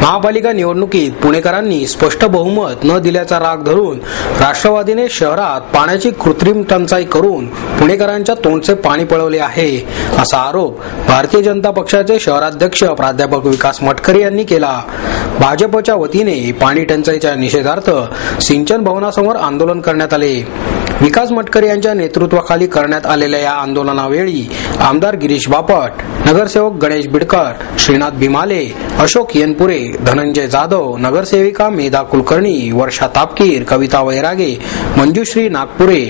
महापालिका निवडणुकीत पुणेकरांनी स्पष्ट बहुमत न दिल्याचा राग धरून राष्ट्रवादीने शहरात पाण्याची कृत्रिम टंचाई करून पुणेकरांच्या तोंडचे पाणी पळवले आहे असा आरोप भारतीय जनता पक्षाचे शहराध्यक्ष प्राध्यापक विकास मटकरी यांनी केला। भाजपच्या वतीने पाणी टंचाईच्या निषेधार्थ सिंचन भवनासमोर आंदोलन करण्यात आले। विकास मटकरी यांच्या नेतृत्वाखाली करण्यात आलेल्या या आंदोलनावेळी आमदार गिरीश बापट, नगरसेवक गणेश बिडकर, श्रीनाथ बिमाले, अशोक येनपुरे, धनंजय जाधव, नगरसेविका मेधा कुलकर्णी, वर्षा तापकीर, कविता वैरागे, मंजुश्री नागपुरे,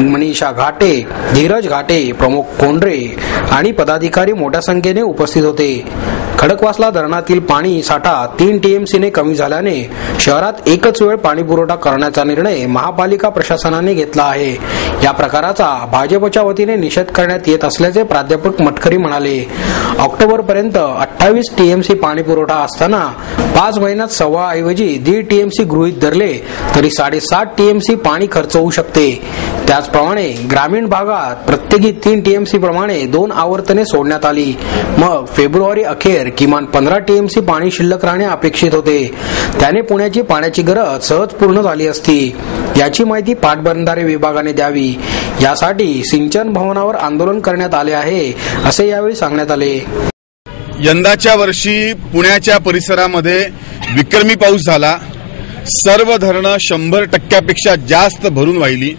मनीषा घाटे, धीरज घाटे, प्रमुख कोंडरे आणि पदाधिकारी मोठ्या संख्येने उपस्थित होते। खडकवासला धरणातील पाणी साठा 3 टीएमसीने कमी झाल्याने शहरात एकच वेळ पाणी पुरवठा करण्याचा निर्णय महापालिका प्रशासनाने घेतला आहे। या प्रकाराचा भाजपच्या वतीने निषेध करण्यात येत असल्याचे प्राध्यापक मटकरी म्हणाले। ऑक्टोबरपर्यंत 28 टीएमसी पाणी पुरवठा असताना 5 महिन्यात 1.25 ऐवजी 1.5 टीएमसी गृहीत धरले तरी 7.5 टीएमसी पाणी खर्च होऊ शकते। त्याचप्रमाणे ग्रामीण भागात प्रत्येकी 3 टीएमसी प्रमाणे 2 आवर्तने सोडण्यात आली। मग फेब्रुवारी अखेर किमान 15 टीएमसी पाणी शिल्लक राहणे अपेक्षित होते। त्याने पुण्याची पाण्याची गरज सहज पूर्ण झाली असती। याची माहिती पाटबंधारे विभागाने द्यावी, यासाठी सिंचन भवनावर आंदोलन करण्यात आले आहे असे यावेळी सांगण्यात आले। यंदाच्या वर्षी पुण्याच्या परिसरामध्ये विक्रमी पाऊस झाला। सर्व धरणं 100% जास्त भरून वाहिली।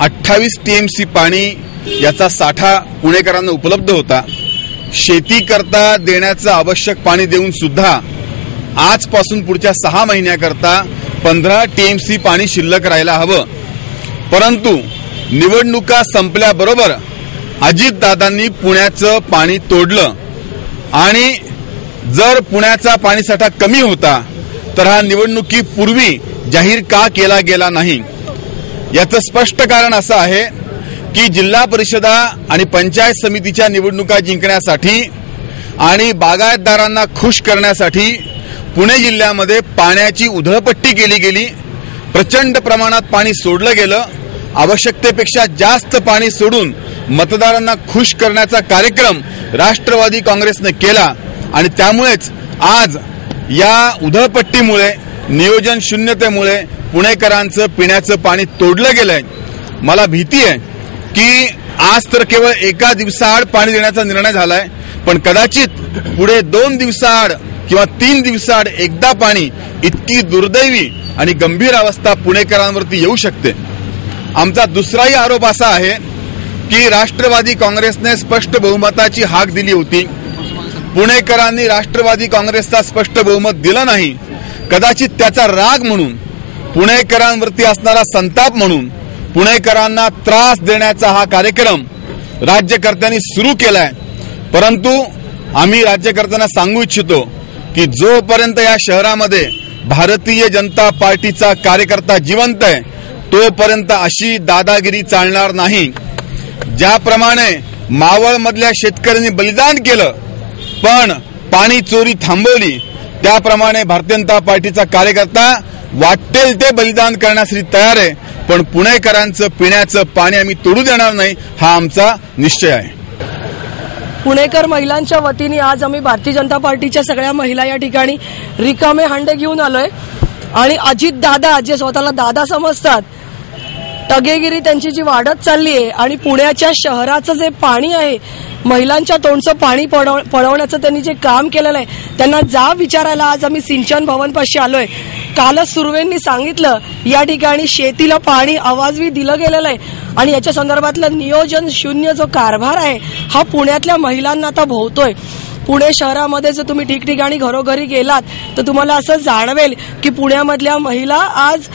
28 टीएमसी पाणी याचा साठा पुणेकरांना उपलब्ध होता। शेती करता देण्याचं आवश्यक पाणी देऊन सुद्धा आजपासून पुढच्या 6 महिन्याकरता 15 टीएमसी पाणी शिल्लक राहायला हवं। परंतु निवडणुका संपल्याबरोबर अजितदादांनी पुण्याचं पाणी तोडलं आणि जर पुण्याचा पाणीसाठा कमी होता तर हा निवडणुकीपूर्वी जाहीर का केला गेला नाही। याचं स्पष्ट कारण असं आहे की जिल्हा परिषदा आणि पंचायत समितीच्या निवडणुका जिंकण्यासाठी आणि बागायतदारांना खुश करण्यासाठी पुणे जिल्ह्यामध्ये पाण्याची उधळपट्टी केली गेली। प्रचंड प्रमाणात पाणी सोडलं गेलं। आवश्यकतेपेक्षा जास्त पाणी सोडून मतदारांना खुश करण्याचा कार्यक्रम राष्ट्रवादी काँग्रेसने केला आणि त्यामुळेच आज या उधळपट्टीमुळे, नियोजन शून्यतेमुळे पुणेकरांचं पिण्याचं पाणी तोडलं गेलंय। मला भीती आहे की आज तर केवळ एका दिवसाआड पाणी देण्याचा निर्णय झालाय, पण कदाचित पुढे 2 दिवसाआड किंवा 3 दिवसाआड एकदा पाणी, इतकी दुर्दैवी आणि गंभीर अवस्था पुणेकरांवरती येऊ शकते। आमचा दुसराही आरोप असा आहे की राष्ट्रवादी काँग्रेसने स्पष्ट बहुमताची हाक दिली होती। पुणेकरांनी राष्ट्रवादी काँग्रेसचा स्पष्ट बहुमत दिलं नाही। कदाचित त्याचा राग म्हणून, पुणेकरांवरती असणारा संताप म्हणून पुणेकरांना त्रास देण्याचा हा कार्यक्रम राज्यकर्त्यांनी सुरू केलाय। परंतु आम्ही राज्यकर्त्यांना सांगू इच्छितो की जोपर्यंत या शहरामध्ये भारतीय जनता पार्टीचा कार्यकर्ता जिवंत आहे तोपर्यंत अशी दादागिरी चालणार नाही। ज्याप्रमाणे मावळमधल्या शेतकऱ्यांनी बलिदान केलं पण पाणी चोरी थांबवली, त्याप्रमाणे भारतीय जनता पार्टीचा कार्यकर्ता वाटेल ते बलिदान करण्यासाठी तयार आहे, पण पुणेकरांचं पिण्याचं पाणी आम्ही तोडू देणार नाही, हा आमचा निश्चय आहे। पुणेकर महिलांच्या वतीने आज आम्ही भारतीय जनता पार्टीच्या सगळ्या महिला या ठिकाणी रिकामे हांडे घेऊन आलोय आणि अजित दादा जे स्वतःला दादा समजतात, टगेगिरी त्यांची जी वाढत चालली आहे आणि पुण्याच्या शहराचं जे पाणी आहे, महिलांच्या तोंडचं पाणी पळवण्याचं त्यांनी जे काम केलेलं आहे, त्यांना जाब विचारायला आज आम्ही सिंचन भवनपाशी आलोय। कालच सुर्वेंनी सांगितलं या ठिकाणी शेतीला पाणी आवाजवी दिलं गेलेलं आहे आणि याच्या संदर्भातलं नियोजन शून्य जो कारभार आहे हा पुण्यातल्या महिलांना आता भोवतोय। पुणे शहरामध्ये जर तुम्ही ठिकठिकाणी घरोघरी गेलात तर तुम्हाला असं जाणवेल की पुण्यामधल्या महिला आज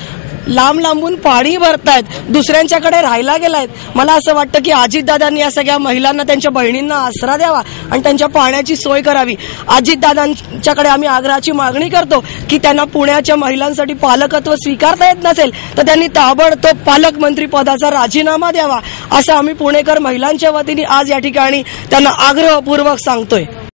लांब लांबून पाणी भरतायत, दुसऱ्यांच्याकडे राहायला गेलायत। मला असं वाटतं की अजितदादांनी या सगळ्या महिलांना, त्यांच्या बहिणींना आसरा द्यावा आणि त्यांच्या पाण्याची सोय करावी। अजितदादांच्याकडे आम्ही आग्रहाची मागणी करतो की त्यांना पुण्याच्या महिलांसाठी पालकत्व स्वीकारता येत नसेल तर त्यांनी ताबडतोब पालकमंत्री पदाचा राजीनामा द्यावा, असं आम्ही पुणेकर महिलांच्या वतीने आज या ठिकाणी त्यांना आग्रहपूर्वक सांगतोय।